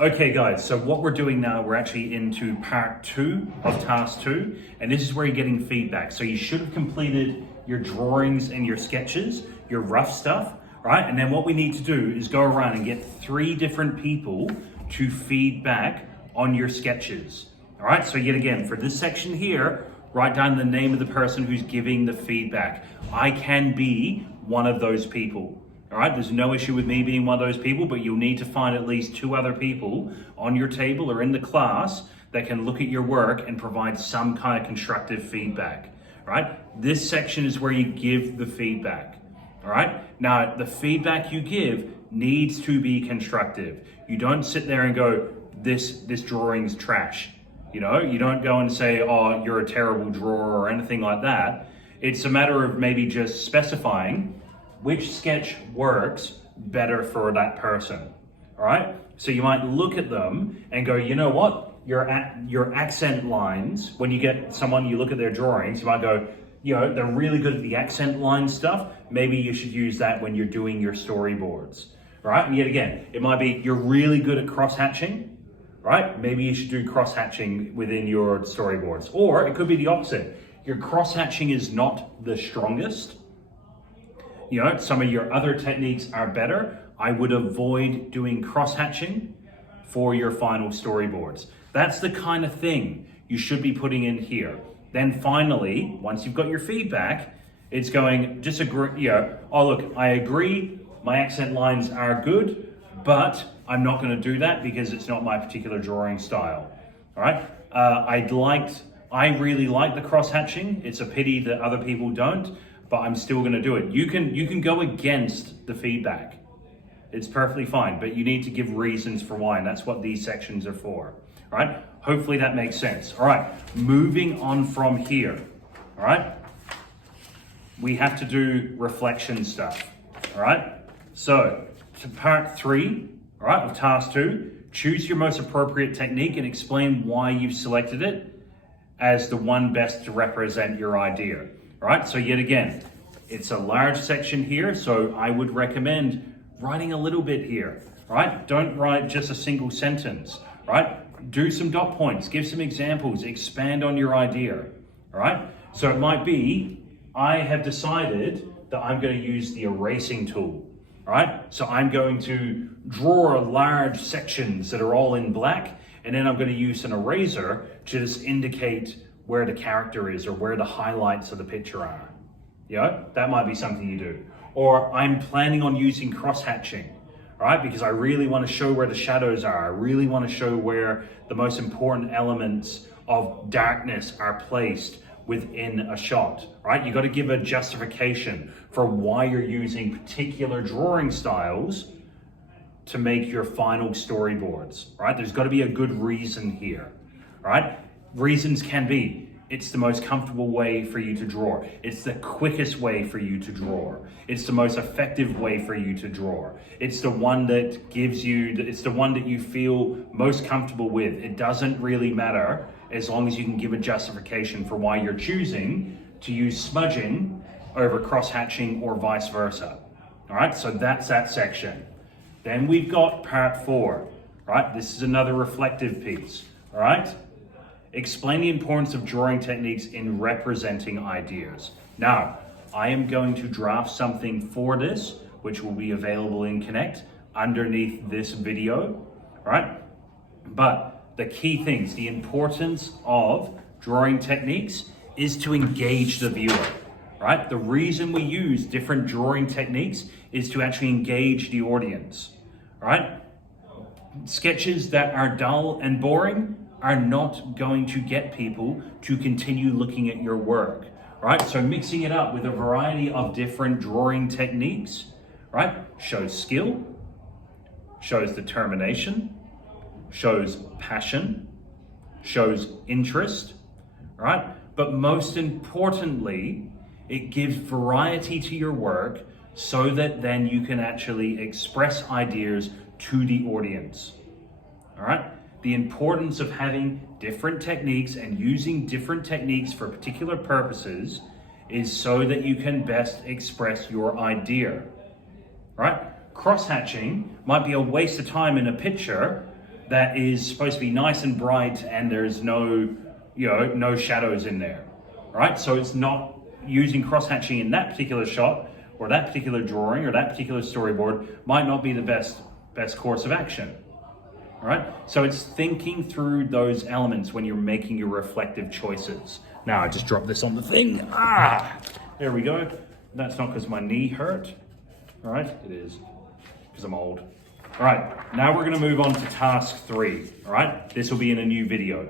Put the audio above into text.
Okay guys, so what we're doing now, we're actually into part 2 of task 2, and this is where you're getting feedback. So you should have completed your drawings and your sketches, your rough stuff, right? And then what we need to do is go around and get 3 different people to feedback on your sketches. All right, so yet again, for this section here, write down the name of the person who's giving the feedback. I can be one of those people. All right, there's no issue with me being one of those people, but you'll need to find at least 2 other people on your table or in the class that can look at your work and provide some kind of constructive feedback. All right, this section is where you give the feedback. All right, now the feedback you give needs to be constructive. You don't sit there and go, this drawing's trash. You know, you don't go and say, oh, you're a terrible drawer or anything like that. It's a matter of maybe just specifying which sketch works better for that person, all right? So you might look at them and go, you know what? Your accent lines, when you get someone, you look at their drawings, you might go, you know, they're really good at the accent line stuff. Maybe you should use that when you're doing your storyboards, right? And yet again, it might be you're really good at cross-hatching, right? Maybe you should do cross-hatching within your storyboards. Or it could be the opposite. Your cross-hatching is not the strongest. You know, some of your other techniques are better. I would avoid doing cross-hatching for your final storyboards. That's the kind of thing you should be putting in here. Then finally, once you've got your feedback, it's going, just agree, you know, oh look, I agree, my accent lines are good, but I'm not gonna do that because it's not my particular drawing style, all right? I really like the cross-hatching. It's a pity that other people don't, but I'm still gonna do it. You can go against the feedback. It's perfectly fine, but you need to give reasons for why, and that's what these sections are for, all right? Hopefully that makes sense. All right, moving on from here, all right? We have to do reflection stuff, all right? So, to part 3, all right, of task 2, choose your most appropriate technique and explain why you've selected it as the one best to represent your idea. All right, so yet again, it's a large section here, so I would recommend writing a little bit here, right? Don't write just a single sentence, right? Do some dot points, give some examples, expand on your idea, all right? So it might be, I have decided that I'm going to use the erasing tool, all right? So I'm going to draw large sections that are all in black, and then I'm going to use an eraser to just indicate where the character is or where the highlights of the picture are. You know, that might be something you do. Or I'm planning on using cross-hatching, right? Because I really want to show where the shadows are. I really want to show where the most important elements of darkness are placed within a shot, right? You got to give a justification for why you're using particular drawing styles to make your final storyboards, right? There's got to be a good reason here, right? Reasons can be, it's the most comfortable way for you to draw. It's the quickest way for you to draw. It's the most effective way for you to draw. It's the one that gives you, it's the one that you feel most comfortable with. It doesn't really matter as long as you can give a justification for why you're choosing to use smudging over cross-hatching or vice versa. All right, so that's that section. Then we've got part 4, right? This is another reflective piece, all right? Explain the importance of drawing techniques in representing ideas. Now, I am going to draft something for this, which will be available in Connect underneath this video, right? But the key things, the importance of drawing techniques is to engage the viewer, right? The reason we use different drawing techniques is to actually engage the audience, right? Sketches that are dull and boring are not going to get people to continue looking at your work, right? So mixing it up with a variety of different drawing techniques, right? Shows skill, shows determination, shows passion, shows interest, right? But most importantly, it gives variety to your work so that then you can actually express ideas to the audience, all right? The importance of having different techniques and using different techniques for particular purposes is so that you can best express your idea, right? Cross-hatching might be a waste of time in a picture that is supposed to be nice and bright and there's no, no shadows in there, right? So it's not using cross-hatching in that particular shot or that particular drawing or that particular storyboard might not be the best course of action, right? So it's thinking through those elements when you're making your reflective choices. Now I just dropped this on the thing. There we go. That's not because my knee hurt, all right? It is because I'm old. All right, now we're gonna move on to task 3, all right? This will be in a new video.